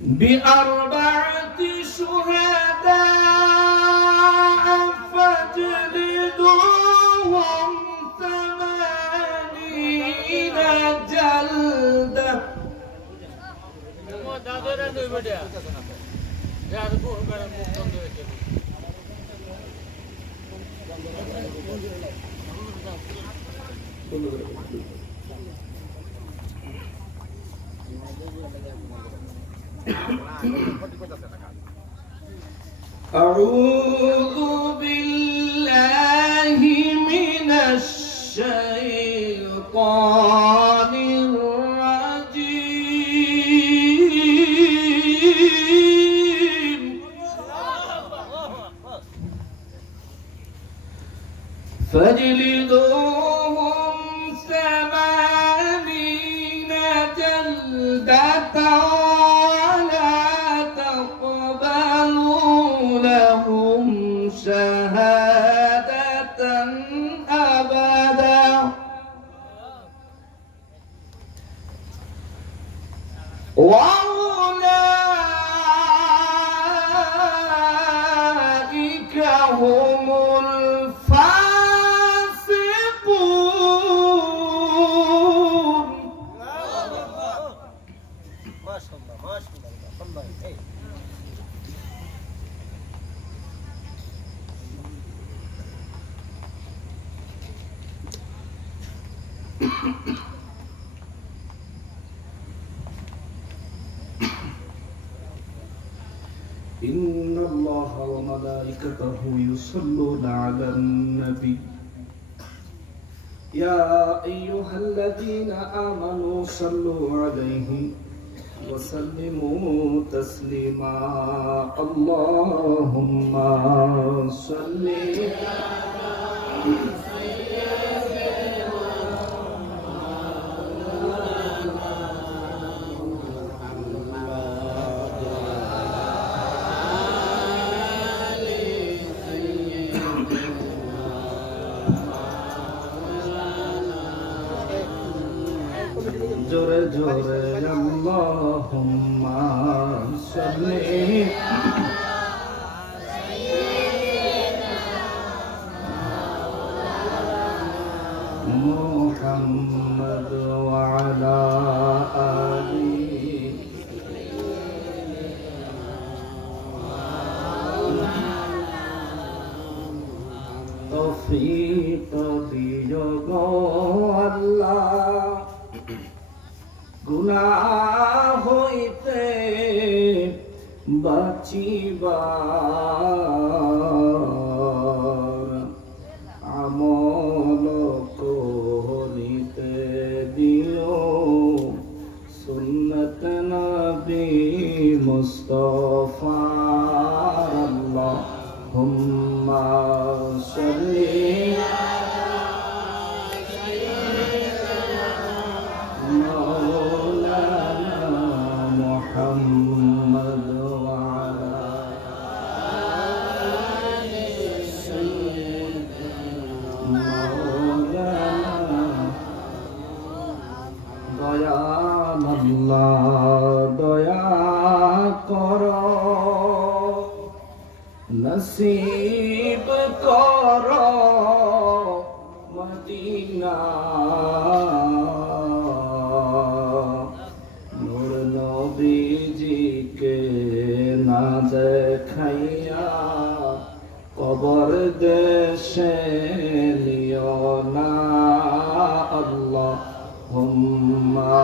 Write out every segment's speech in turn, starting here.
بأربعة شهداء فاجلدوهم 80 جلدة أعوذ بالله من الشيطان الرجيم فاجلدوهم 80 جلدة ولا تقبلوا لهم شهادة أبدا وأولئك هم الفاسقون. ما شاء الله ما شاء الله الله يحييك. إن الله وملائكته يصلون على النبي يا أيها الذين آمنوا صلوا عليه وسلموا تسليما اللهم صل जोरे जोरे अल्लाहुम्मा सल्ली मुहम्मद व अला आलिहि तौफीक दियो गो अल्लाह गुनाह होइते बाचिबार আমল করিতে দিও সুন্নত নবী মুস্তাফা আল্লাহুম্মা সাল্লি محمد وعلى مولانا দয়াল আল্লাহ দয়া করো নসিব করো মদিনা নবীজিকে না দেখাইয়া কবর দেশে লিও না আল্লাহুম্মা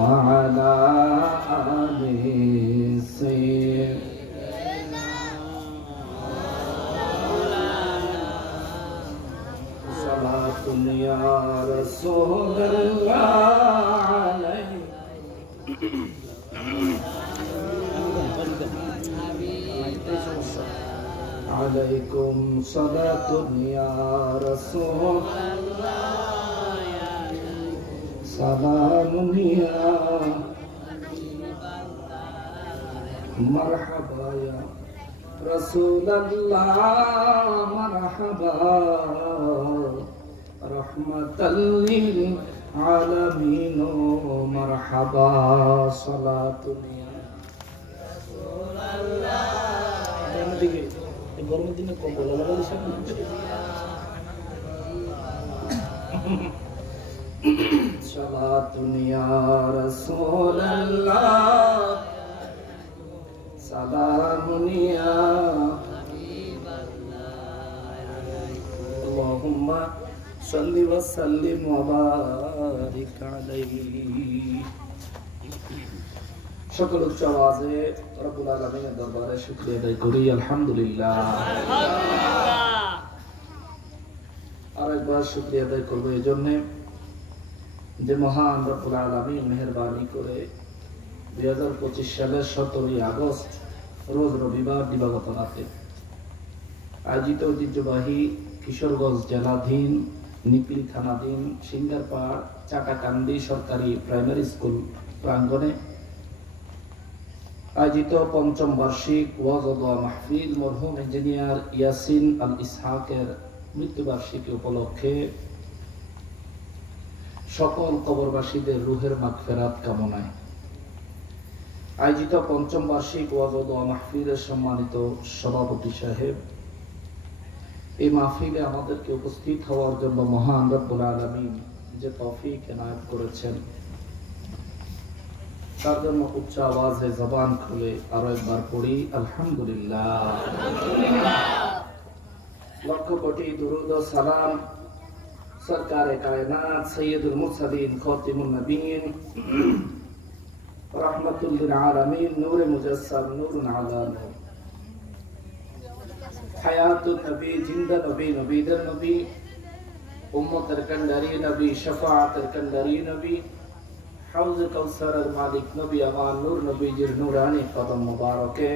وعلى آل سيدنا صلاة يا رسول الله عليكم صلاة يا رسول سلام يا مرحبا يا রাসূলুল্লাহ মারহাবা রাহমাতাল লিল আলামিন মারহাবা সালাতুন ইয়া রাসূলুল্লাহ এদিকে এই গরমের দিনে কম্বল লাগালে সামনে সালাতুন ইয়া রাসূলুল্লাহ সালামুন ইয়া হাবিবাল্লাহ আল্লাহুম্মা সাল্লি ওয়া সাল্লিম ওয়া বারিক আলাইহি সকল উচ্চ আওয়াজে রব্বুল আলামিনের দরবারে শুকরিয়া আদায় করি আলহামদুলিল্লাহ আরেকবার শুকরিয়া আদায় করব এই জন্য যে মহান রব্বুল আলামিন মেহেরবানি করে 2025 সালের 17 আগস্ট রোজ রবিবার দিবাগত রাতে আয়োজিত ঐতিহ্যবাহী কিশোরগঞ্জ জেলাধীন নিকলি থানাধীন সিঙ্গারপাড় চাকাকান্দি সরকারি প্রাইমারি স্কুল প্রাঙ্গণে আয়োজিত পঞ্চম বার্ষিক ওয়াজ ও দোয়া মাহফিল মরহুম ইঞ্জিনিয়ার ইয়াসিন আল ইসহাকের মৃত্যুবার্ষিকী উপলক্ষে সকল কবরবাসীদের রুহের মাগফিরাত কামনায় আয়োজিত পঞ্চম বার্ষিক ওয়াজ ও দোয়া মাহফিলের সম্মানিত সভাপতি সাহেব, এই মাহফিলে আমাদেরকে উপস্থিত হওয়ার জন্য মহান রব্বুল আলামিন যে তৌফিক এনায়েত করেছেন তার জন্য উচ্চ আওয়াজে জবান খুলে আরো একবার পড়ি আলহামদুলিল্লাহ। লক্ষ কোটি দুরূদ ও সালাম সরকারে কায়নাত সৈয়দুল মুরসালিন খাতিমুন নবীন রাহমাতুল লিল আলামিন নূরে মুজাসসাম নূরুন আলা নূর হায়াতুন নবী জিন্দা নবী নবীদের নবী উম্মতের কান্ডারি নবী শাফাআতের কান্ডারি নবী হাউজে কাউসারের মালিক নবী আমান নূর নবীজির নূরানি কদম মুবারকে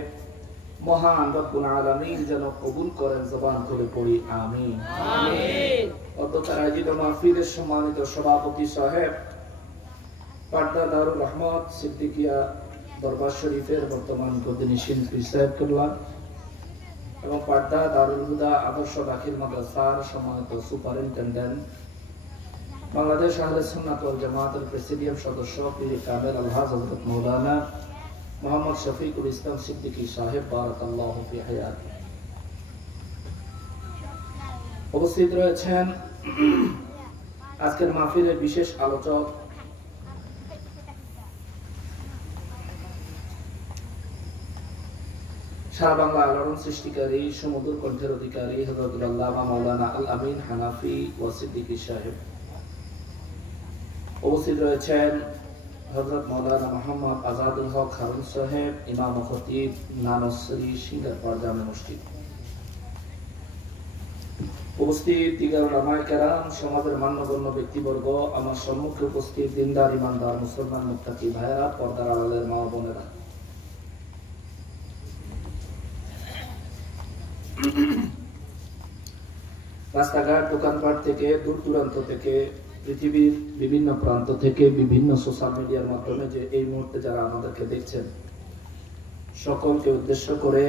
মহান রব্বুল আলামিন যেন কবুল করেন। জবান খুলে পড়ি আমিন আমিন। অতঃপর আয়োজিত মাহফিলের সম্মানিত সভাপতি সাহেব, পাটনা দারুল রহমত সিদ্দিকিয়া দরবার শরীফের বর্তমান প্রতিনিধি পীর সাহেব কেবলা এবং পাটনা দারুল হুদা আদর্শ দাখিল মাদ্রাসার সম্মানিত সুপারিনটেন্ডেন্ট, বাংলাদেশ আহলে সুন্নাত ওয়াল জামাতের প্রেসিডিয়াম সদস্য পীর কামেল আলহাজ হযরত মাওলানা মোহাম্মদ শফিকুল ইসলাম সিদ্দিকী সাহেব বারাকাল্লাহু ফি হায়াতি, উপস্থিত রয়েছেন আজকের মাহফিলের বিশেষ আলোচক সারা বাংলা আলোড়ন সৃষ্টিকারী সুমধুর কণ্ঠের অধিকারী হযরত আল্লামা মাওলানা আল আমিন হানাফি ওয়া সিদ্দিকী সাহেব, উপস্থিত রয়েছেন হযরত মাওলানা মুহাম্মদ আজাদুল হক হারুন সাহেব, ইমাম ও খতিব নানসরি সিঙ্গারপাড় জামে মসজিদ, উপস্থিত দিগার উলামায়ে কেরাম, সমাজের মান্যগণ্য ব্যক্তিবর্গ, আমার সম্মুখে উপস্থিত দিনদার ইমানদার মুসলমান মুত্তাকি ভাইয়েরা, পর্দার আড়ালের মা বোনেরা, রাস্তাঘাট দোকানপাট থেকে দূর দূরান্ত থেকে পৃথিবীর বিভিন্ন প্রান্ত থেকে বিভিন্ন সোশ্যাল মিডিয়ার মাধ্যমে যে এই মুহূর্তে যারা আমাদেরকে দেখছেন সকলকে উদ্দেশ্য করে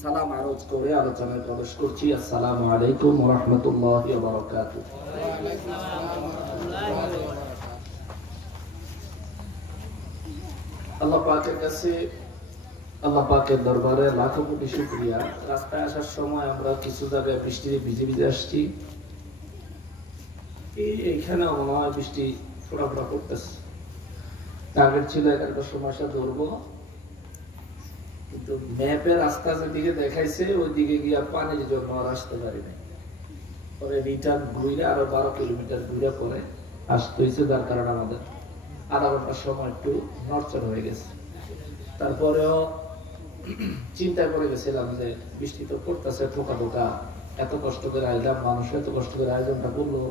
সালাম আরজ করে আলোচনায় প্রবেশ করছি। আসসালামু আলাইকুম ওয়া রাহমাতুল্লাহি ওয়া বারাকাতুহু। আল্লাহ পাকের কাছে, আল্লাহ পাকের দরবারে লাখো কোটি শুকরিয়া। রাস্তায় আসার সময় আমরা কিছু জায়গায় বৃষ্টিতে ভিজে ভিজে আসছি, এইখানে মনে হয় বৃষ্টি ফোটা ফোটা করতেছে। টার্গেট ছিল 11টার সময় এসে ধরবো, কিন্তু ম্যাপে রাস্তা যেদিকে দেখাইছে ওই দিকে গিয়া পানির জন্য আর আসতে পারি নাই। পরে রিটার্ন ঘুরে আরো 12 কিলোমিটার ঘুরে পরে আসতে হয়েছে, যার কারণে আমাদের আধা ঘন্টার সময় একটু নড়চড় হয়ে গেছে। তারপরেও চিন্তা করে গেছিলাম যে বৃষ্টি তো পড়তেছে ঠোকা ঠোকা, এত কষ্ট করে আইলাম, মানুষ এত কষ্ট করে আয়োজনটা করলো,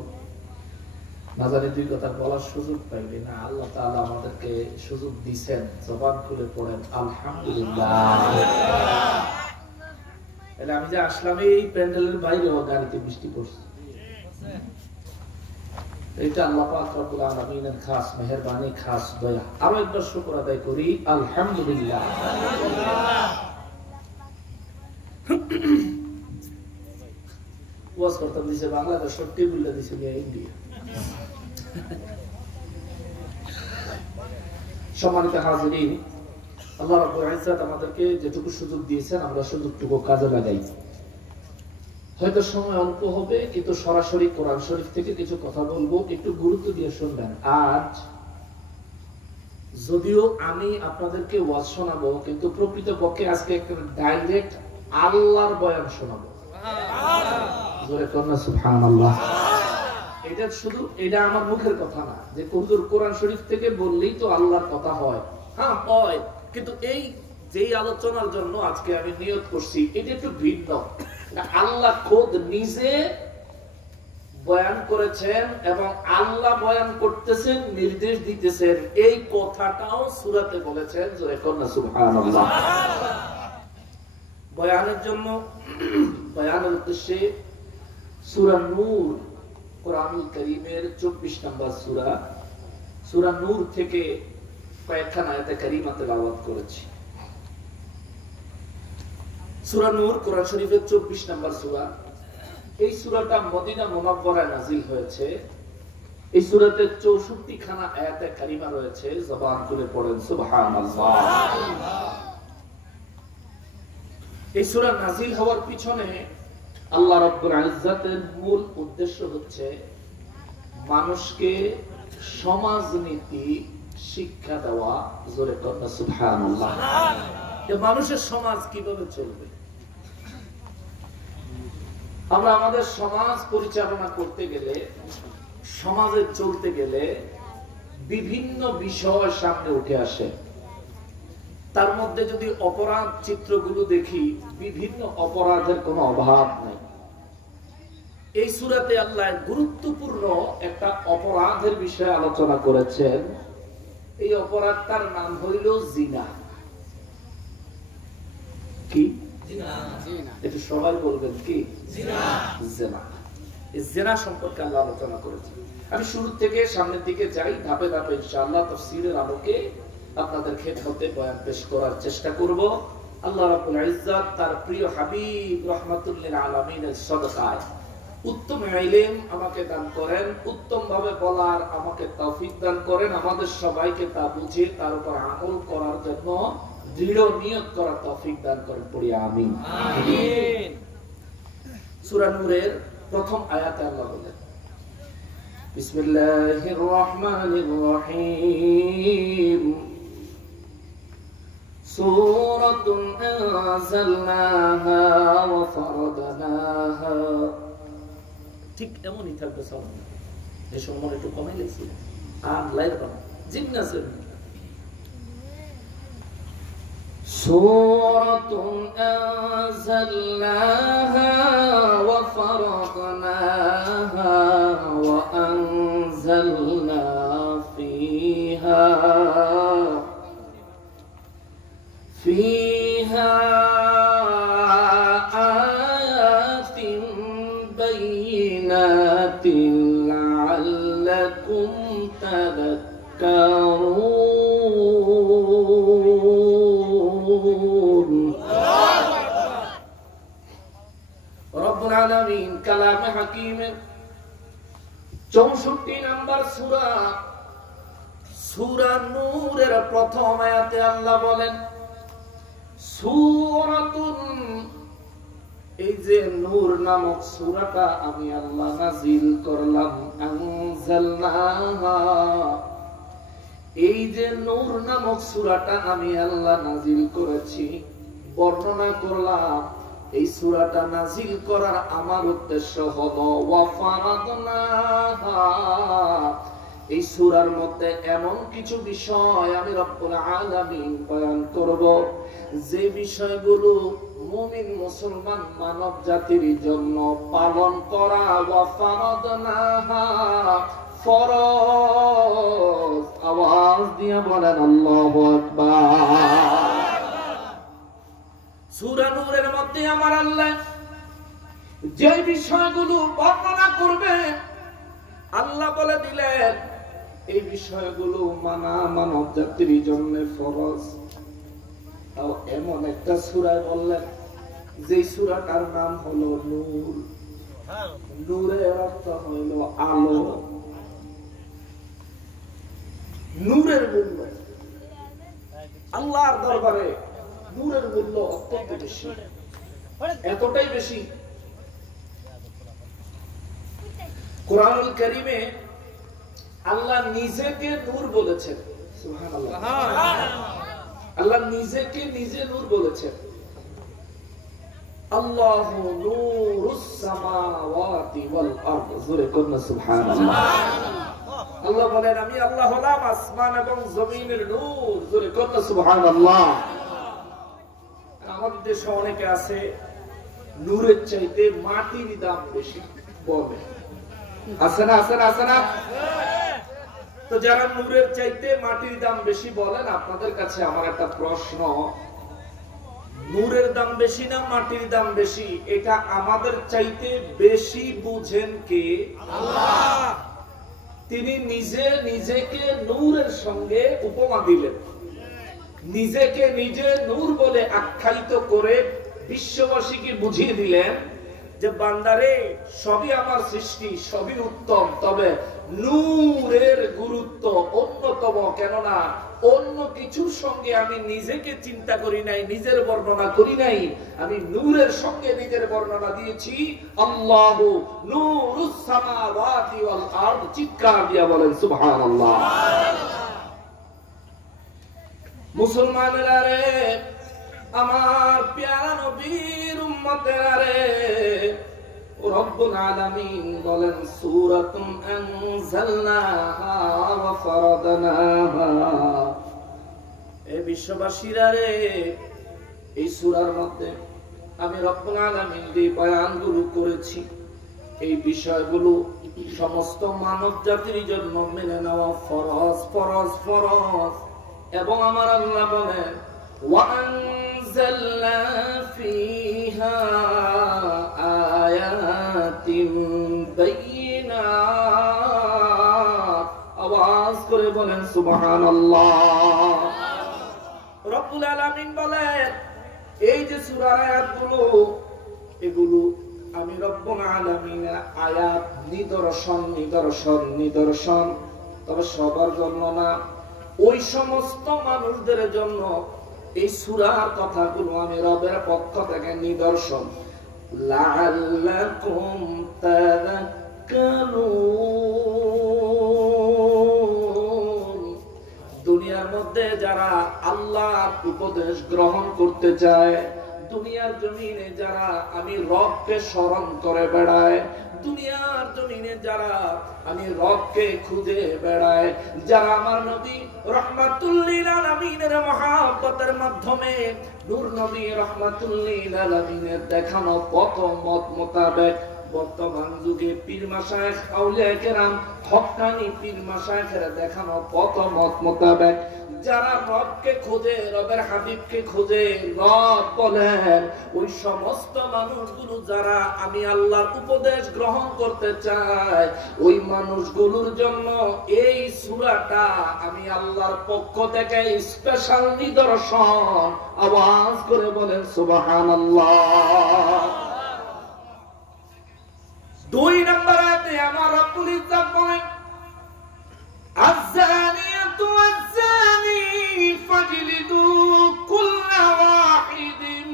না জানি দুই কথা বলার সুযোগ পাইবে না। আল্লাহ তাআলা আমাদেরকে সুযোগ দিয়েছেন, জবান খুলে পড়েন আলহামদুলিল্লাহ। আমি যে আসলাম এই প্যান্ডেলের বাইরেও গাড়িতে বৃষ্টি পড়ছে, এটা আল্লাহ পাক রব্বুল আলামিনের খাস মেহেরবানি, খাস দয়া। আরো একবার শুকর আদায় করি আলহামদুলিল্লাহ। ওয়াজ করতাম দিছে বাংলাদেশ, টেবিলটা দিছে নিয়ে ইন্ডিয়া। সম্মানিত হাজিরিন, আল্লাহ রাব্বুল ইজ্জত আমাদেরকে যেটুকু সুযোগ দিয়েছেন আমরা সুযোগটুকু কাজে লাগাই। হয়তো সময় অল্প হবে, কিন্তু সরাসরি কোরআন শরীফ থেকে কিছু কথা বলবো, একটু গুরুত্ব দিয়ে শুনবেন। আজ যদিও আমি আপনাদেরকে ওয়াজ শোনাবো, কিন্তু প্রকৃতপক্ষে আজকে একটা ডাইরেক্ট আল্লাহর বয়ান শোনাবো। জোরে করুন সুবহানাল্লাহ। এটা আমার মুখের কথা না যে হুজুর কোরআন শরীফ থেকে বললেই তো আল্লাহর কথা হয়। হ্যাঁ হয়, কিন্তু এই যেই আলোচনার জন্য আজকে আমি নিয়ত করছি এটা একটু ভিন্ন। আল্লাহ খোদ নিজে বয়ান করেছেন এবং আল্লাহ বয়ান করতেছেন, নির্দেশ দিতেছেন, এই কথাটাও সূরাতে বলেছেন। জোরে করুন সুবহানাল্লাহ। বয়ানের জন্য, বয়ানের উদ্দেশ্যে সূরা নূর, কোরআনুল কারীমের 24 নম্বর সূরা, সূরা নূর থেকে কয়েকখানা আয়াতে কারিমা তেলাওয়াত করেছি। সূরা নূর কোরআন শরীফের 24 নম্বর সূরা। এই সূরাটা মদিনা মুনাওয়ারায় নাযিল হয়েছে। এই সূরাতে 64 খানা আয়াতে কারিমা রয়েছে। জবান খুলে পড়েন সুবহানাল্লাহ। এই সূরা নাযিল হওয়ার পিছনে আল্লাহ রাব্বুল ইজ্জতের মূল উদ্দেশ্য হচ্ছে মানুষকে সমাজনীতি শিক্ষা দেওয়া। জোরে করুন সুবহানাল্লাহ। যে মানুষের সমাজ কিভাবে চলবে, আমরা আমাদের সমাজ পরিচালনা করতে গেলে, সমাজে চলতে গেলে বিভিন্ন বিষয় সামনে উঠে আসে। তার মধ্যে যদি অপরাধ চিত্রগুলো দেখি, বিভিন্ন অপরাধের কোনো অভাব নেই। এই সূরাতে আল্লাহ গুরুত্বপূর্ণ একটা অপরাধের বিষয়ে আলোচনা করেছেন। এই অপরাধটার নাম হইল জিনা। কি জিনা? এটা সবাই বলবেন কি জিনা? জিনা। এই জিনা সম্পর্কে আল্লাহ আলোচনা করেছেন। আমি শুরু থেকে সামনের দিকে যাই, ধাপে ধাপে ইনশাআল্লাহ তাফসীরের আলোকে আপনাদের খেদমতে বয়ান পেশ করার চেষ্টা করব। আল্লাহ রাব্বুল ইজ্জত তার প্রিয় হাবিব রাহমাতুল লিল আলামিনের সাদকায় উত্তম ইলম আমাকে দান করেন, উত্তম ভাবে বলার আমাকে তৌফিক দান করেন, আমাদের সবাইকে তা বুঝে তার উপর আমল করার জন্য দৃঢ় নিয়ত করার তৌফিক দান করেন। পড়ি আমিন। আমিন। সূরা নূরের প্রথম আয়াতে আল্লাহ বলেন, বিসমিল্লাহির রহমানির রহিম, সূরাতুন আনজালনাহা ওয়া ফারাদনাহা। ঠিক এমনই থাকবে সাউন্ড, এই সময় একটু কমে গেছে আর লাইভ করা জিজ্ঞাসা। সূরাতুন আনজালনাহা ওয়া ফারাদনাহা ওয়া আনজালনা ফিহা আয়াতিন বাইনাতিন লাআল্লাকুম তাযাক্কারুন। রব্বুল আলামিন কালামে হাকিমের 64 নম্বর সূরা, সূরা নূরের প্রথম আয়াতে আল্লাহ বলেন, সূরাতুন, এই যে নূর নামক সূরাটা আমি আল্লাহ নাযিল করলাম, আনজালনাহা, এই যে নূর নামক সূরাটা আমি আল্লাহ নাযিল করেছি, বর্ণনা করলাম। এই সূরাটা নাযিল করার আমার উদ্দেশ্য হলো ওয়া ফারাদনাহা, এই সূরার মধ্যে এমন কিছু বিষয় আমি রব্বুল আলামিন বয়ান করব, যে বিষয়গুলো মুমিন মুসলমান মানব জাতির জন্য পালন করা। ওয়া ফারাদনাহা, ফরজ। আওয়াজ দিয়ে বলেন আল্লাহু আকবার। সূরা নূরের মধ্যে আমার আল্লাহ যে বিষয়গুলো বর্ণনা করবে, আল্লাহ বলে দিলেন এই বিষয়গুলো মানা মানব জাতির জন্য ফরজ। তাও এমন একটা সূরায় বললেন যে সূরাটার নাম হলো নূর। নূরের অর্থ হইল আলো। নূরের মূল্য আল্লাহর দরবারে নূরের মূল্য অত্যন্ত বেশি, এতটাই বেশি কোরআনুল কারীমে আল্লাহ নিজেকে নূর বলেছেন। সুবহানাল্লাহ, আল্লাহ নিজেকে নিজে নূর বলেছেন। আল্লাহু নূরুস সামাওয়াতি ওয়াল আরদ, জোরে কোন সুবহানাল্লাহ। আল্লাহ বলেন আমি আল্লাহ হলাম আসমান এবং জমিনের নূর, জোরে কোন সুবহানাল্লাহ। আমাদের দেশে অনেকে আছে নূরের চাইতে মাটির দাম বেশি বলে, আছে না? আছে না? আছে না? তো যারা নূরের চাইতে মাটির দাম বেশি বলেন, আপনাদের কাছে আমার একটা প্রশ্ন, নূরের দাম বেশি না মাটির দাম বেশি, এটা আমাদের চাইতে বেশি বুঝেন কে? আল্লাহ। তিনি নিজে নিজেকে নূরের সঙ্গে উপমা দিলেন, নিজেকে নিজে নূর বলে আখ্যায়িত করে বিশ্ববাসীকে বুঝিয়ে দিলেন যে বান্দারে সবই আমার সৃষ্টি, সবই উত্তম, তবে নূরের গুরুত্ব অন্যতম। কেননা অন্য কিছুর সঙ্গে আমি নিজেকে চিন্তা করি নাই, নিজের বর্ণনা করি নাই, আমি নূরের সঙ্গে নিজের বর্ণনা দিয়েছি। আল্লাহু নূরুস সামাওয়াতি ওয়াল আরদ, চিৎকার দিয়া বলেন সুবহানাল্লাহ। মুসলমানেরা রে, আমার প্যারা নবীর উম্মতেরা রে, রব্বুল আলামিন বলেন সূরাতুন আনজালনাহা ওয়া ফারাদনাহা। এ বিশ্ববাসীরা রে, এই সূরার মধ্যে আমি রব্বুল আলামিন যে বয়ানগুলো করেছি, এই বিষয়গুলো সমস্ত মানব জাতির জন্য মেনে নেওয়া ফরজ ফরজ ফরজ। এবং আমার আল্লাহ বলেন وأنزلنا فيها آيات بينات, আওয়াজ করে বলেন সুবহানাল্লাহ। রব্বুল আলামিন বলেন এই যে সূরার আয়াতগুলো, এগুলো আমি রব্বুল আলামিনের আয়াত, নিদর্শন নিদর্শন নিদর্শন, তবে সবার জন্য না, ওই সমস্ত মানুষদের জন্য এই সূরার কথাগুলো আমি রবের পক্ষ থেকে নিদর্শন। লাআল্লাকুম তাযাক্কারুন, দুনিয়ার মধ্যে যারা আল্লাহর উপদেশ গ্রহণ করতে চায়, দুনিয়ার জমিনে যারা আমি রবকে স্মরণ করে বেড়ায়, দুনিয়ার জমিনে যারা আমি রবকে খুঁজে বেড়ায়, যারা আমার নবী রাহমাতুল লিল আলামিনের মহব্বতের মাধ্যমে নূর নবী রাহমাতুল লিল আলামিনের দেখানো পথ মত মোতাবেক বর্তমান যুগে পীর মাশায়েখ আউলিয়া কেরাম হক্কানি পীর মাশায়েখের দেখানো পথ মত মোতাবেক যারা রবকে খোঁজে, রবের হাবিবকে খোঁজে, রব বলেন ওই সমস্ত মানুষগুলো যারা আমি আল্লাহর উপদেশ গ্রহণ করতে চাই, ওই মানুষগুলোর জন্য এই সূরাটা আমি আল্লাহর পক্ষ থেকে স্পেশাল নিদর্শন। আওয়াজ করে বলেন সুবহানাল্লাহ। 2 নম্বর আয়াতে আমার রব্বুল ইজ্জত বলেন আয-যানিয়াতু ওয়াজ-যানি ফাজলিদু কুল্লা ওয়াহিদিন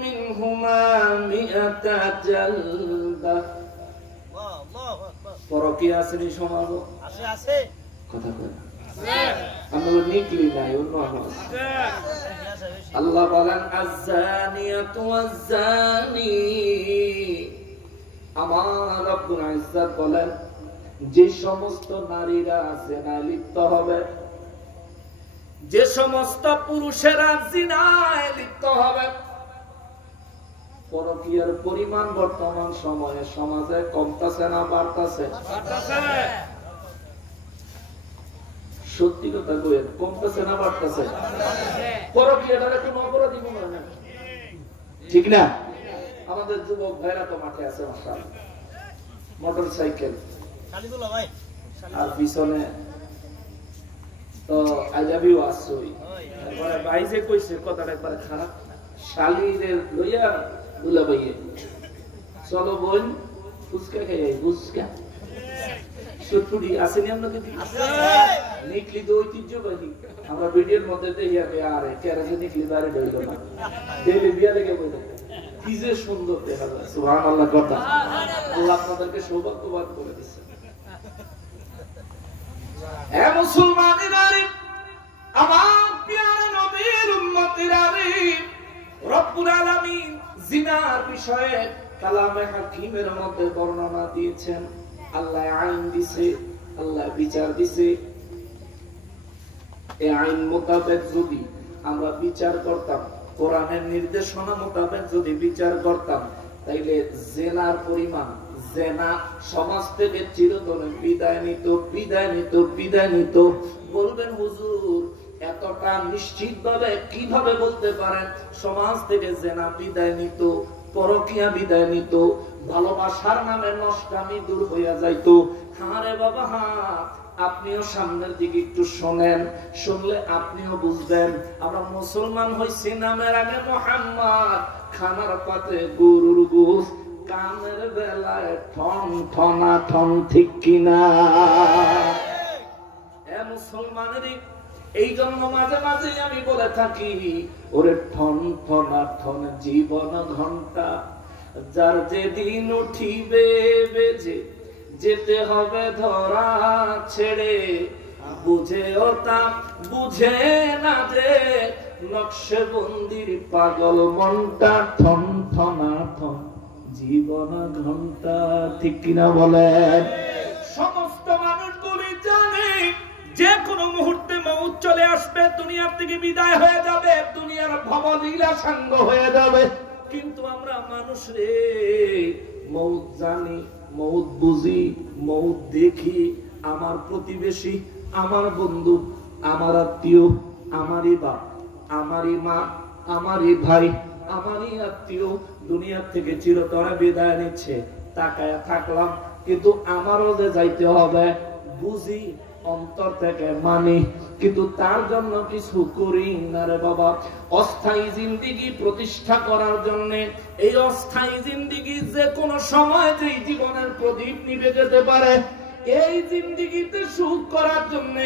মিনহুমা মিআতা জালবা। আল্লাহু আকবার। পরকীয়া আছে নি সমাজ? আছে আছে। কথা কয় আছে। আমরা নিকলি নাই অন্য আছে। আল্লাহ বলেন আয-যানিয়াতু ওয়াজ-যানি, আমার রব্বুল ইজ্জত বলেন যে সমস্ত নারীরা জিনায় লিপ্ত হবে, যে সমস্ত পুরুষেরা জিনায় লিপ্ত হবে, পরকীয়ার পরিমাণ বর্তমান সময়ে সমাজে কমতেছে না বাড়তেছে? সত্যি কথা কইেন, কমতেছে না বাড়তেছে? পরকীয়াটারে কোনো অপরাধী মনে হয় না, ঠিক না? আমাদের যুবক ভাইরা তো মাঠে আছে মাশাআল্লাহ, মোটরসাইকেল আর পিছনে তো আজাবিও আসছই। তারপরে ভাই যে কইছে কথাটা একবার খারাপ, শালিরে লইয়া দুলা ভাইয়ে চলো বোন ফুচকা খাই ফুচকা সুটপুরি আসেনি আপনাকে নিকলি তো ঐতিহ্যবাহী আমরা ভিডিওর মধ্যে দেখি আরে কেরাসে নিকলি বাইরে ঢুকলো না ডেলি বিয়া দেখে বলে কি যে সুন্দর দেখা যায় সুবহানাল্লাহ কথা আল্লাহ আপনাদেরকে সৌভাগ্যবান করে দিচ্ছে এ মুসলমানেরা রে আমার প্রিয় নবীর উম্মতেরা রে রব্বুল আলামিন জিনার বিষয়ে কালামে হাকিমের মধ্যে বর্ণনা দিয়েছেন আল্লাহ আইন দিছে আল্লাহ বিচার দিছে এই আইন মোতাবেক যদি আমরা বিচার করতাম কোরআনের নির্দেশনা মোতাবেক যদি বিচার করতাম তাইলে জেনার পরিমাণ জেনা সমাজ থেকে চিরতরে বিদায় নিত বলবেন হুজুর এতটা নিশ্চিতভাবে কিভাবে বলতে পারেন সমাজ থেকে জেনা বিদায় নিত পরকিয়া বিদায় নিত ভালোবাসার নামে নষ্টামি দূর হইয়া যাইতো হারে বাবা হ্যাঁ আপনিও সামনের দিকে একটু শোনেন শুনলে আপনিও বুঝবেন আমরা মুসলমান হইছি নামের আগে মুহাম্মদ খানার পাতে গরুর গোশ কামের বেলায় ঠন ঠনা ঠন ঠিক কিনা এ মুসলমানেরই এই জন্য মাঝে মাঝে আমি বলে থাকি ওরে ঠন ঠনা ঠন জীবন ঘন্টা যার যেদিন উঠিবে বেজে যেতে হবে ধরা ছেড়ে বুঝেও তা বুঝে না যে নকশে বন্দির পাগল মনটা ঠন ঠনা ঠন জীবন ঘন্টা ঠিক কিনা বলেন সমস্ত মানুষগুলি জানে যে কোনো মুহূর্তে মউত চলে আসবে দুনিয়া থেকে বিদায় হয়ে যাবে দুনিয়ার ভবলীলা সাঙ্গ হয়ে যাবে কিন্তু আমরা মানুষ রে মউত জানি মউত বুঝি মউত দেখি আমার প্রতিবেশী আমার বন্ধু আমার আত্মীয় আমারই বাপ আমারই মা আমারই ভাই আমারই আত্মীয় দুনিয়া থেকে চিরতরে বিদায় নিচ্ছে তাকায় থাকলাম কিন্তু আমারও যে যাইতে হবে বুঝি অন্তর থেকে মানি কিন্তু তার জন্য কিছু করি না রে বাবা অস্থায়ী জিন্দেগি প্রতিষ্ঠা করার জন্য এই অস্থায়ী জিন্দেগি যে কোনো সময় যে জীবনের প্রদীপ নিভে যেতে পারে এই জিন্দেগিতে সুখ করার জন্য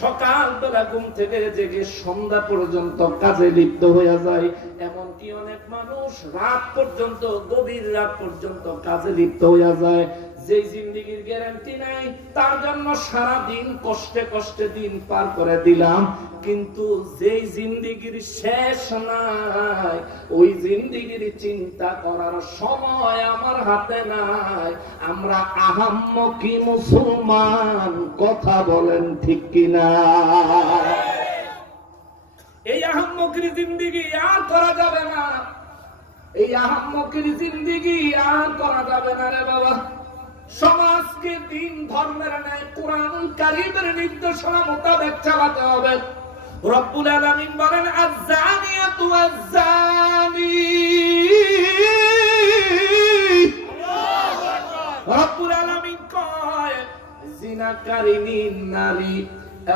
সকালবেলা ঘুম থেকে জেগে সন্ধ্যা পর্যন্ত কাজে লিপ্ত হয়ে যায় এমনকি অনেক মানুষ রাত পর্যন্ত গভীর রাত পর্যন্ত কাজে লিপ্ত হয়ে যায় যে জিন্দেগির গ্যারান্টি নাই তার জন্য সারা দিন কষ্টে কষ্টে দিন পার করে দিলাম কিন্তু যেই জিন্দেগির শেষ নাই ওই জিন্দেগির চিন্তা করার সময় আমার হাতে নাই আমরা আহাম্মকি মুসলমান কথা বলেন ঠিক কিনা এই আহাম্মকির জিন্দেগি আর করা যাবে না এই আহাম্মকির জিন্দেগি আর করা যাবে না রে বাবা সমাজকে দিন ধর্মের ন্যায় কুরআনুল কারীমের নির্দেশনা মোতাবেক চালাতে হবে রব্বুল আলামিন বলেন আয-যানিয়াতু ওয়াজ-যানি আল্লাহু আকবার রব্বুল আলামিন কয় জিনাকারিনী নারী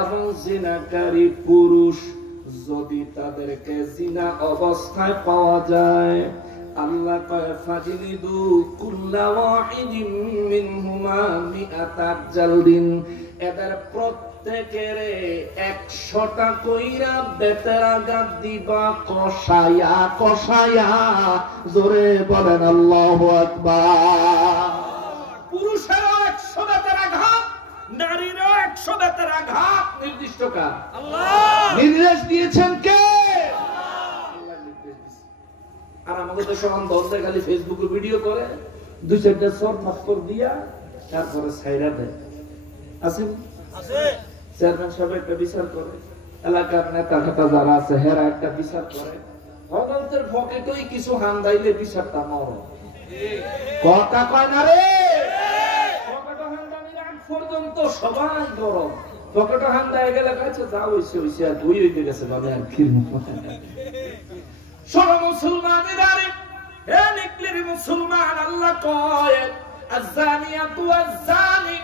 এবং জিনাকারী পুরুষ যদি তাদেরকে জিনা অবস্থায় পাওয়া যায় আল্লাহ কয় ফাজিলিদু কুল্লা ওয়াহিদিন মিনহুমা মিআতা জালদিন এদের প্রত্যেকের 100টা কইরা বেতের আঘাত দিবা কষায়া কষায়া জোরে বলেন আল্লাহু আকবার পুরুষেরও 100 বেতের আঘাত নারীরও 100 বেতের আঘাত নির্দিষ্ট কার আল্লাহ নির্দেশ দিয়েছেন কে আর আমাদের তো সমান বলতে খালি ফেসবুকে ভিডিও করে দুই চারটা সর মাফকর দিয়া তারপরে ছাইরা দেয় আসেন আছে চেয়ারম্যান সাহেব একটা বিচার করে এলাকার নেতা নেতা যারা আছে হেরা একটা বিচার করে ভগবতের পকেটেই কিছু হান দাইলে বিচারটা মর কথা কয় না রে পকেট হান দাইলে আজ পর্যন্ত সবাই গরম পকেট হান দাই গেলে কাছে যা হইছে হইছে আর দুই হইতে গেছে বাবা আর কি শোনো মুসলমানেরা রে হে নিকলির মুসলমান আল্লাহ কয় আয-যানিয়াতু ওয়াজ-যানি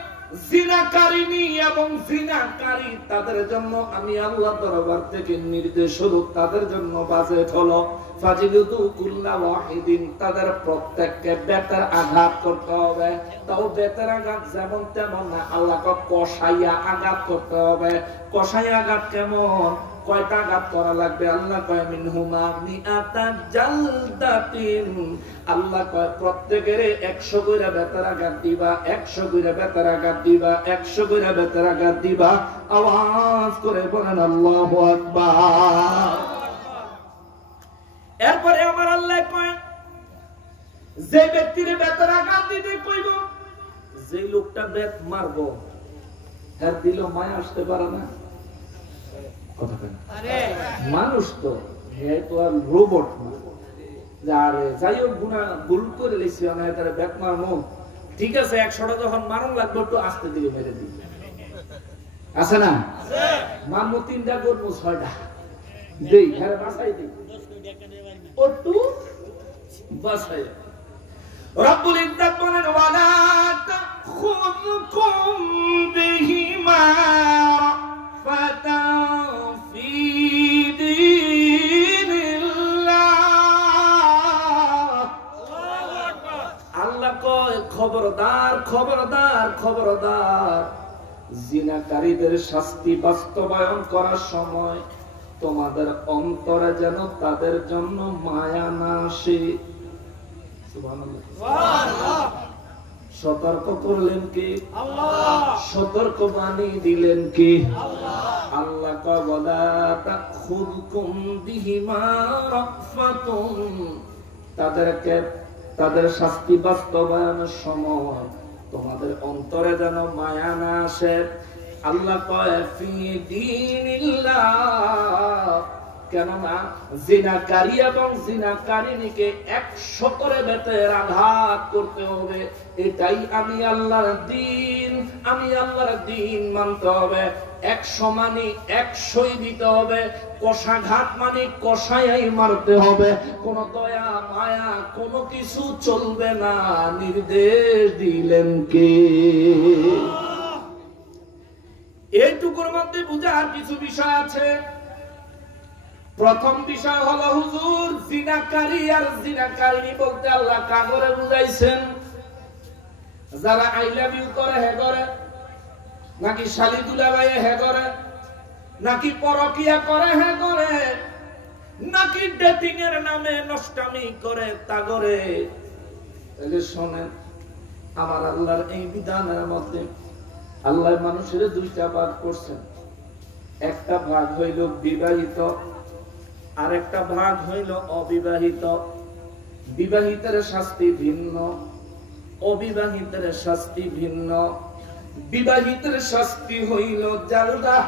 জিনাকারিনী এবং জিনাকারী তাদের জন্য আমি আল্লাহ দরবার থেকে নির্দেশ হলো, তাদের জন্য বাজেট হলো ফাজিলুদু কুল্লা ওয়াহিদিন, তাদের প্রত্যেককে বেতের আঘাত করতে হবে। তাও বেতের আঘাত যেমন তেমন না, আল্লাহকে কষাইয়া আঘাত করতে হবে। কষাইয়া আঘাত কেমন, কয়টা আঘাত করা লাগবে? আল্লাহ কয় মিনহুমা মিআতা জালদাতিন, আল্লাহ কয় প্রত্যেকের 100 কইরা বেতের আঘাত দিবা, 100 কইরা বেতের আঘাত দিবা, 100 কইরা বেতের আঘাত দিবা। আওয়াজ করে বলেন আল্লাহু আকবার। এরপরে আমার আল্লাহ কয় যে ব্যক্তির বেতের আঘাত দিতে কইব, যে লোকটা বেত মারবো এর দিল মায়া আসতে পারে না। কথা কেন? মানুষ তো আর রোবট না। যাই হোক গুণা ভুল করে লেছি তারা বেত মারবো, ঠিক আছে 100টা যখন মারণ লাগবে একটু আস্তে দিকে মেরে দিই, আছে না? মারবো 3টা করবো 6টা দেই, হ্যাঁ বাসাই দিই একটু বাসাই। রব্বুল ইজ্জত বলেন ওয়ালা তাখুযুকুম বিহিমা রাফাতান ফি দীনিল্লাহ। আল্লাহ কয় খবরদার খবরদার খবরদার, জিনাকারীদের শাস্তি বাস্তবায়ন করার সময় তোমাদের অন্তরে যেন তাদের জন্য মায়া না আসে। সতর্ক করলেন কি আল্লাহ, সতর্ক বাণী দিলেন কি আল্লাহ। তাদেরকে তাদের শাস্তি বাস্তবায়নের সময় তোমাদের অন্তরে যেন মায়া না আসে। আল্লাহ কয় ফি দীনিল্লাহ, কেননা জিনাকারী এবং জিনাকারিনীকে 100 করে বেতের আঘাত করতে হবে। এটাই আমি আল্লাহর দ্বীন, আমি আল্লাহর দ্বীন মানতে হবে। 100 মানে 100ই দিতে হবে, কষাঘাত মানে কষাই মারতে হবে। কোন দয়া মায়া কোনো কিছু চলবে না। নির্দেশ দিলেন কে? এইটুকুর মধ্যে বুঝার কিছু বিষয় আছে। প্রথম বিষয় হলো হুজুর জিনাকারী আর জিনাকারিনী বলতে আল্লাহ কাগরে বুঝাইছেন? যারা আই লাভ ইউ করে হে করে, নাকি শালি দুলাভাই হে করে, নাকি পরকিয়া করে হে করে, নাকি ডেটিং এর নামে নষ্টামি করে তা করে? তাহলে শোনেন, আমার আল্লাহর এই বিধানের মধ্যে আল্লাহ মানুষের 2টা ভাগ করছেন। একটা ভাগ হইল বিবাহিত, আর একটা ভাগ হইল অবিবাহিত। বিবাহিতের শাস্তি ভিন্ন, অবিবাহিতের শাস্তি ভিন্ন। বিবাহিতের শাস্তি হইল জালদা,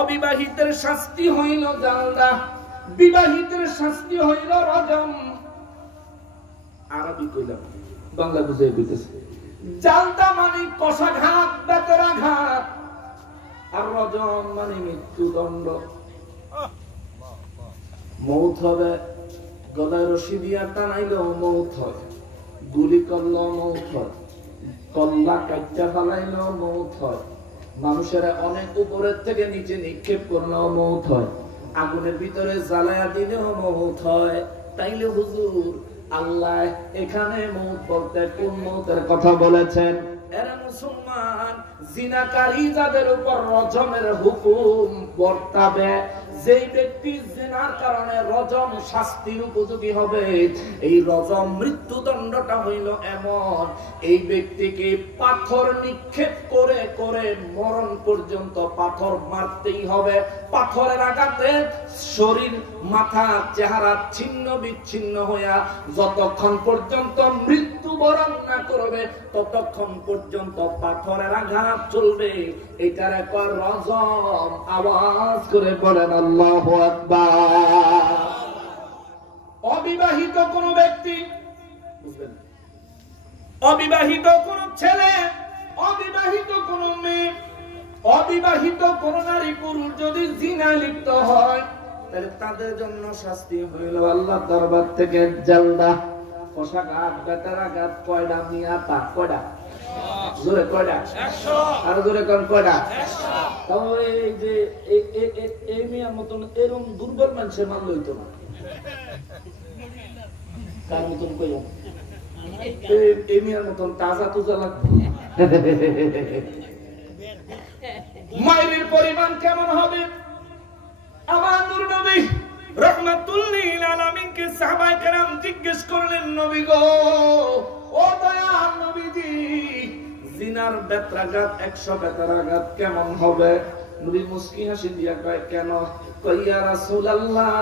অবিবাহিতের শাস্তি হইল জালদা, বিবাহিতের শাস্তি হইল রজম। আরবি কইলাম, বাংলা বুঝাই দিতেছে। জালদা মানে কষাঘাত, বেতের আঘাত, আর রজম মানে মৃত্যুদণ্ড। মৌত হবে, গলায় রশি দিয়া টানাইলেও মৌত হয়, গুলি করলেও মৌত হয়, কল্লা কাটটা ফালাইলেও মৌত হয়, মানুষেরা অনেক উপরের থেকে নিচে নিক্ষেপ করলেও মৌত হয়, আগুনের ভিতরে জ্বালায়া দিলেও মৌত হয়। তাইলে হুজুর আল্লাহ এখানে মৌত বলতে কোন মৌতের কথা বলেছেন? এরা মুসলমান জিনাকারী যাদের উপর রজমের হুকুম বর্তাবে, যেই ব্যক্তি জিনার কারণে রজম শাস্তির উপযোগী হবে, এই রজম মৃত্যুদণ্ডটা হইল এমন, এই ব্যক্তিকে পাথর নিক্ষেপ করে করে মরণ পর্যন্ত পাথর মারতেই হবে। পাথরের আঘাতে শরীর, মাথা, চেহারা ছিন্ন বিচ্ছিন্ন হইয়া যতক্ষণ পর্যন্ত মৃত্যুবরণ না করবে ততক্ষণ পর্যন্ত পাথরের আঘাত চলবে। এটার একবার রজম। আওয়াজ করে বলেন আল্লাহু আকবার। অবিবাহিত কোন ব্যক্তি, বুঝলেন, অবিবাহিত কোন ছেলে, অবিবাহিত কোন মেয়ে, অবিবাহিত কোন নারী পুরুষ যদি জিনায় লিপ্ত হয়, তাহলে তাদের জন্য শাস্তি হইল আল্লাহ দরবার থেকে জালদা। কষাঘাত বেতারাঘাত কয়টা মিয়াতা কয়টা জোরে কয়টা 100 আর জোরে কোন কয়টা 100 তাহলে এই যে এই মিয়ার মতন এরকম দুর্বল মানুষে মানল হইতো না কার মতন কইলাম এই মিয়ার মতন তাজা তুজা লাগবে মায়ের পরিমাণ কেমন হবে আমার নূর নবী রাহমাতুল লিল আলামিনকে সাহাবায়ে কেরাম জিজ্ঞেস করলেন নবী গো ও দয়াল নবীজি জিনার বেত্রাঘাত 100 বেত্রাঘাত কেমন হবে নবী মুস্কি হাসি দিয়া কয় কেন কই ইয়া রাসূলুল্লাহ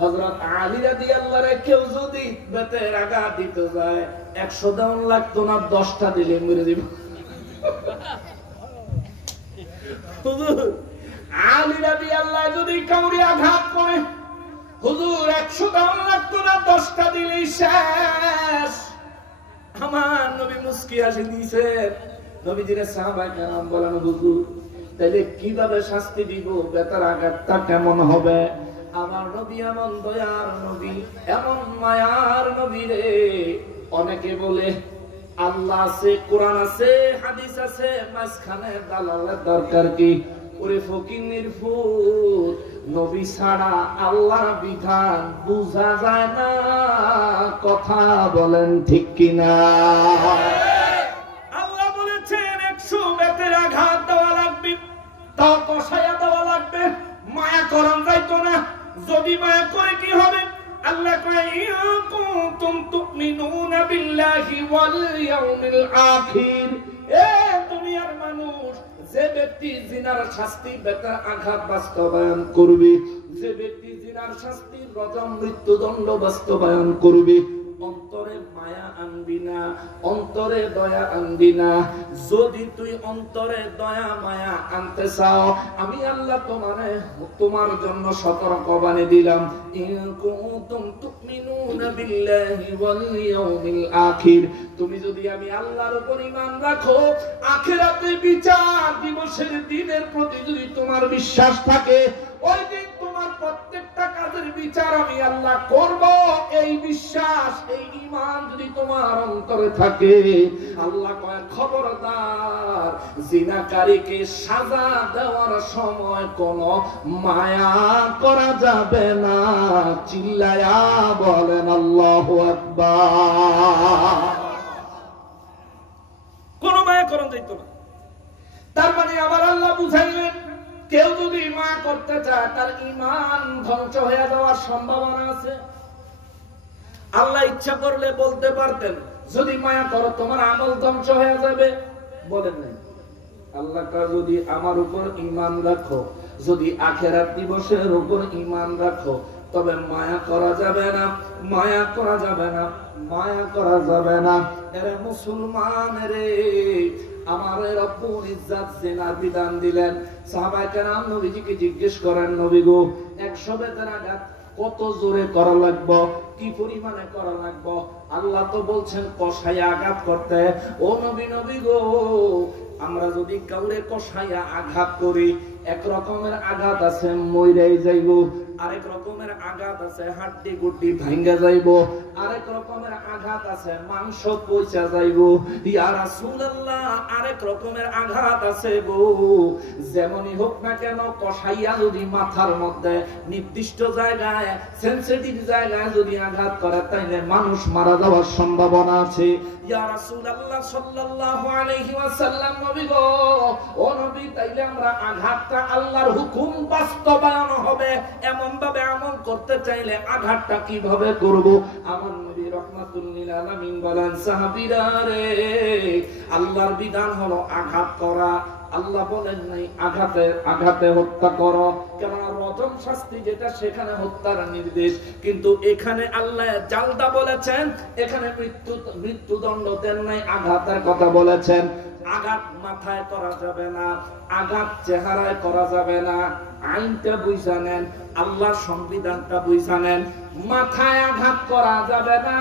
হযরত আলী রাদিয়াল্লাহু আনহু কেউ যদি বেত্রাঘাত দিতে যায় 100 দাম লাগতো না 10টা দিলে মরে যাবে হুজুর আলী রাদিয়াল্লাহু যদি কাউরে আঘাত করে হুজুর 100 দাম লাগতো না 10টা দিলেই শেষ আমার নবী মুস্কি হাসি দিয়েছে নবীজির সাহাবায়ে কেরাম বলেন হুজুর তাহলে কিভাবে শাস্তি দিব বেতার আঘাতটা কেমন হবে আমার নবী এমন দয়ার নবী এমন মায়ার নবী রে অনেকে বলে আল্লাহ আছে কোরআন আছে হাদিস আছে মাঝখানে দালালের দরকার কি ওরে ফকির ফুট নবী ছাড়া আল্লাহর বিধান বুঝা যায় না কথা বলেন ঠিক কিনা আল্লাহ বলেছেন 100 বেতের আঘাত দেওয়া লাগবে তা কষায়া দেওয়া লাগবে মায়া করন যাইতো না যদি মায়া করে কি হবে আল্লাহ কয় ইয়া কুনতুম তুমিনুনা বিল্লাহি ওয়াল ইয়াউমিল আখির এ দুনিয়ার মানুষ যে ব্যক্তি জিনার শাস্তি বেতার আঘাত বাস্তবায়ন করবে যে ব্যক্তি জিনার শাস্তি রজম মৃত্যুদণ্ড বাস্তবায়ন করবে অন্তরে মায়া আনবি না অন্তরে দয়া আনবি না যদি তুই অন্তরে দয়া মায়া আনতে চাও আমি আল্লাহ তোমার জন্য সতর্কবাণী দিলাম ইন কুনতুম তুমিনুনা বিল্লাহি ওয়াল ইয়াউমিল আখির তুমি যদি আমি আল্লাহর উপর ঈমান রাখো আখিরাতে বিচার দিবসের দিনের প্রতি যদি তোমার বিশ্বাস থাকে ওই দিন তোমার প্রত্যেকটা কাজের বিচার আমি আল্লাহ করব এই বিশ্বাস এই ঈমান যদি তোমার অন্তরে থাকে আল্লাহ কয় খবরদার জিনাকারীকে সাজা দেওয়ার সময় কোনো মায়া করা যাবে না চিল্লায়া বলেন আল্লাহু আকবার কোনো মায়া করন যাইতো না তার মানে আমার আল্লাহ বুঝাইলেন কেউ যদি মায়া করতে চায় তার ঈমান ধ্বংস হয়ে যাওয়ার সম্ভাবনা আছে আল্লাহ ইচ্ছা করলে বলতে পারতেন যদি মায়া করো তোমার আমল ধ্বংস হয়ে যাবে বলেন নাই আল্লাহ যদি আমার উপর ঈমান রাখো যদি আখিরাত দিবসের উপর ঈমান রাখো তবে মায়া করা যাবে না মায়া করা যাবে না মায়া করা যাবে না এরে মুসলমান রে আমার রব্বুল ইজ্জত জিনার বিধান দিলেন সাহাবায়ে কেরাম নবীজিকে জিজ্ঞেস করেন নবী গো 100 বেতের আঘাত কত জোরে করা লাগবে কি পরিমাণে করা লাগবে আল্লাহ তো বলছেন কষায়া আঘাত করতে ও নবী গো আমরা যদি কাউরে কষায়া আঘাত করি এক রকমের আঘাত আছে মইরাই যাইবো আরেক রকমের আঘাত আছে হাড্ডি গুড্ডি ভাঙ্গা যাইবো আরেক রকমের আঘাত আছে মাংস পচা যাইবো ইয়া রাসূলুল্লাহ আরেক রকমের আঘাত আছে গো যেমনই হোক না কেন কষাইয়া যদি মাথার মধ্যে নির্দিষ্ট জায়গায় সেনসিটিভ জায়গায় যদি আঘাত করে তাইলে মানুষ মারা যাওয়ার সম্ভাবনা আছে ইয়া রাসূলুল্লাহ সাল্লাল্লাহু আলাইহি ওয়াসাল্লাম নবী গো ও নবী তাইলে আমরা আঘাতটা আল্লাহর হুকুম বাস্তবায়ন হবে এমন ভাবে আমল করতে চাইলে আঘাতটা কিভাবে করব আমার নবী রাহমাতুল লিল আলামিন বলেন সাহাবীরা রে আল্লাহর বিধান হলো আঘাত করা আল্লাহ বলেন নাই আঘাতে হত্যা করো কারণ রজম শাস্তি যেটা সেখানে হত্যার নির্দেশ কিন্তু এখানে আল্লাহ জালদা বলেছেন এখানে মৃত্যুদণ্ড দেন নাই আঘাতের কথা বলেছেন আঘাত মাথায় করা যাবে না আঘাত চেহারায় করা যাবে না আইনটা বুঝা নেন আল্লাহর সংবিধানটা বুঝা নেন মাথায় আঘাত করা যাবে না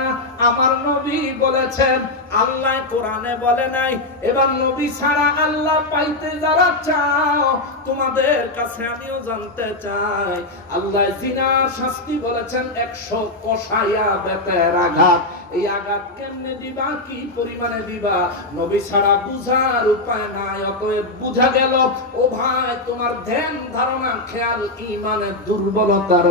আমার নবী বলেছেন আল্লাহ কোরআনে বলে নাই এবার নবী ছাড়া আল্লাহ পাইতে যারা চাও তোমাদের কাছে আমিও জান জানতে চায়, আল্লাহ জিনার শাস্তি বলেছেন 100 কষাইয়া বেতের আঘাত। এই আঘাত কেমনে দিবা, কি পরিমাণে দিবা, নবী ছাড়া বুঝার উপায় নাই। অতএব বুঝা গেল ও ভাই, তোমার ধ্যান ধারণা খেয়াল ঈমানের দুর্বলতার